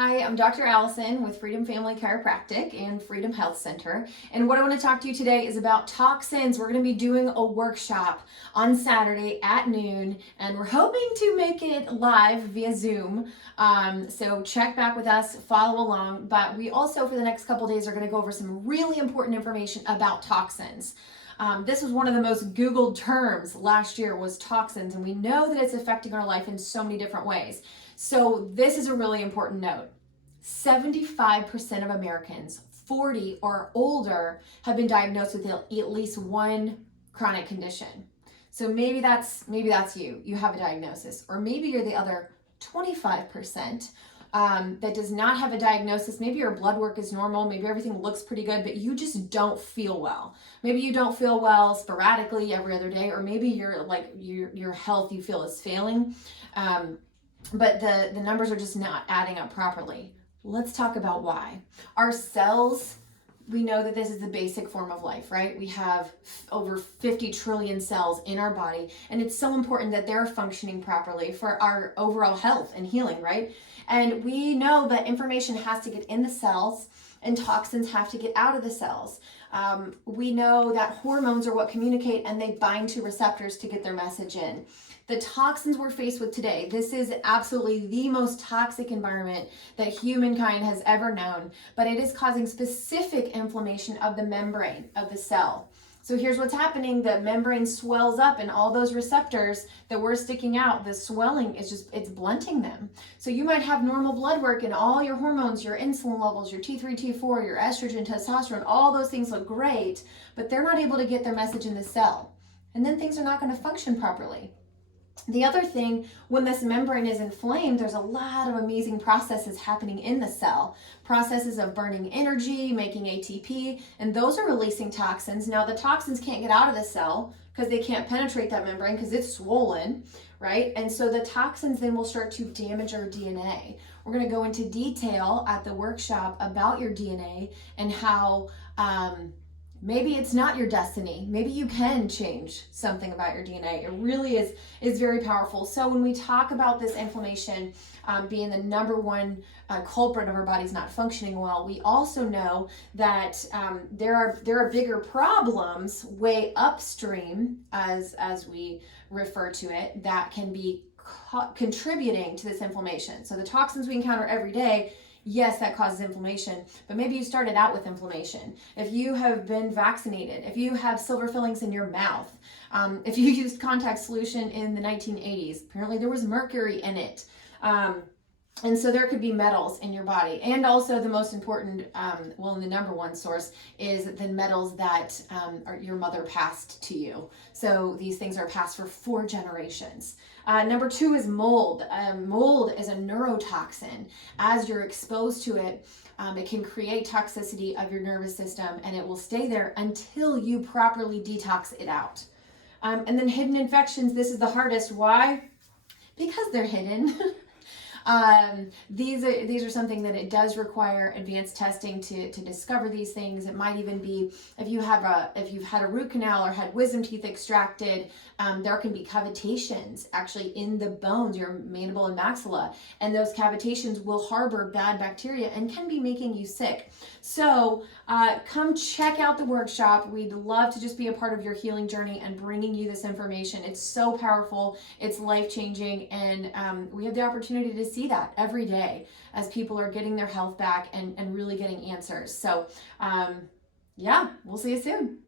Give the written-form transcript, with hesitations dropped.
Hi, I'm Dr. Allison with Freedom Family Chiropractic and Freedom Health Center. And what I want to talk to you today is about toxins. We're going to be doing a workshop on Saturday at noon, and we're hoping to make it live via Zoom. So check back with us, follow along. But we also, for the next couple days, are going to go over some really important information about toxins. This was one of the most Googled terms last year was toxins, and we know that it's affecting our life in so many different ways. So this is a really important note. 75% of Americans 40 or older have been diagnosed with at least one chronic condition. So maybe that's you. You have a diagnosis, or maybe you're the other 25% that does not have a diagnosis. Maybe your blood work is normal, maybe everything looks pretty good, but you just don't feel well. Maybe you don't feel well sporadically every other day, or maybe your health you feel is failing, but the numbers are just not adding up properly. Let's talk about why. Our cells, we know that this is the basic form of life, right? We have over 50 trillion cells in our body, and it's so important that they're functioning properly for our overall health and healing, right? And we know that information has to get in the cells and toxins have to get out of the cells. We know that hormones are what communicate, and they bind to receptors to get their message in. The toxins we're faced with today, this is absolutely the most toxic environment that humankind has ever known, but it is causing specific inflammation of the membrane of the cell. So here's what's happening. The membrane swells up, and all those receptors that were sticking out, the swelling is it's blunting them. So you might have normal blood work and all your hormones, your insulin levels, your T3, T4, your estrogen, testosterone, all those things look great, but they're not able to get their message in the cell. And then things are not going to function properly. The other thing, when this membrane is inflamed, there's a lot of amazing processes happening in the cell. Processes of burning energy, making ATP, and those are releasing toxins. Now, the toxins can't get out of the cell because they can't penetrate that membrane because it's swollen, right? And so the toxins then will start to damage our DNA. We're going to go into detail at the workshop about your DNA and how maybe it's not your destiny. Maybe you can change something about your DNA. It really is very powerful. So when we talk about this inflammation being the number one culprit of our bodies not functioning well, we also know that there are bigger problems way upstream, as we refer to it, that can be contributing to this inflammation. So the toxins we encounter every day, yes, that causes inflammation, but maybe you started out with inflammation. If you have been vaccinated, if you have silver fillings in your mouth, if you used contact solution in the 1980s, apparently there was mercury in it. And so there could be metals in your body. And also the most important, the number one source is the metals that your mother passed to you. So these things are passed for 4 generations. Number 2 is mold. Mold is a neurotoxin. As you're exposed to it, it can create toxicity of your nervous system, and it will stay there until you properly detox it out. And then hidden infections, this is the hardest. Why? Because they're hidden. These are something that it does require advanced testing to discover these things. It might even be if you've had a root canal or had wisdom teeth extracted, there can be cavitations actually in the bones, your mandible and maxilla, and those cavitations will harbor bad bacteria and can be making you sick. So come check out the workshop. We'd love to just be a part of your healing journey and bringing you this information. It's so powerful, it's life-changing, and we have the opportunity to see that every day as people are getting their health back and really getting answers. So yeah, we'll see you soon.